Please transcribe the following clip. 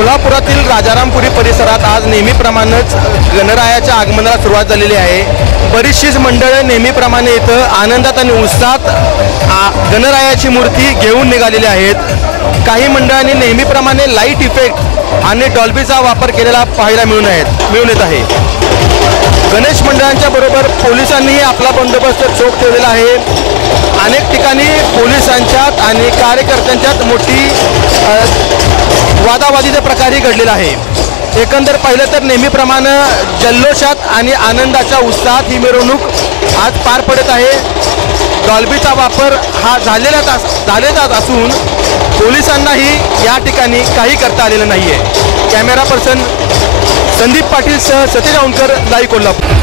कोल्हापुरातील राजारामपुरी परिसरात आज नेहमीप्रमाणेच गणरायाच्या आगमनाला सुरुवात झालेली आहे। बरीचशीच मंडळे नेहमीप्रमाणे इथं आनंदात आणि उत्साहात गणरायाची मूर्ती घेऊन निघालेली आहेत। काही मंडळांनी नेहमीप्रमाणे लाईट इफेक्ट आणि डॉल्बीचा वापर केलेला पाहायला मिळून येत आहे। गणेश मंडळांच्या बरोबर पोलिसांनीही आपला बंदोबस्त चोख ठेवलेला आहे। अनेक ठिकाणी पोलिसांच्यात आणि कार्यकर्त्यांच्यात मोठी वादावादीचा प्रकारही घडलेला आहे। एकंदर पाहिलं तर नेहमीप्रमाणे जल्लोषात आणि आनंदाच्या उत्साहात ही मिरवणूक आज पार पडत आहे। डॉल्बीचा वापर हा झालेलाच असून पोलिसांनाही या ठिकाणी काही करता आलेलं नाही आहे। कॅमेरा पर्सन संदीप पाटील सह सतेज औंधकर, लाईव्ह कोल्हापूर।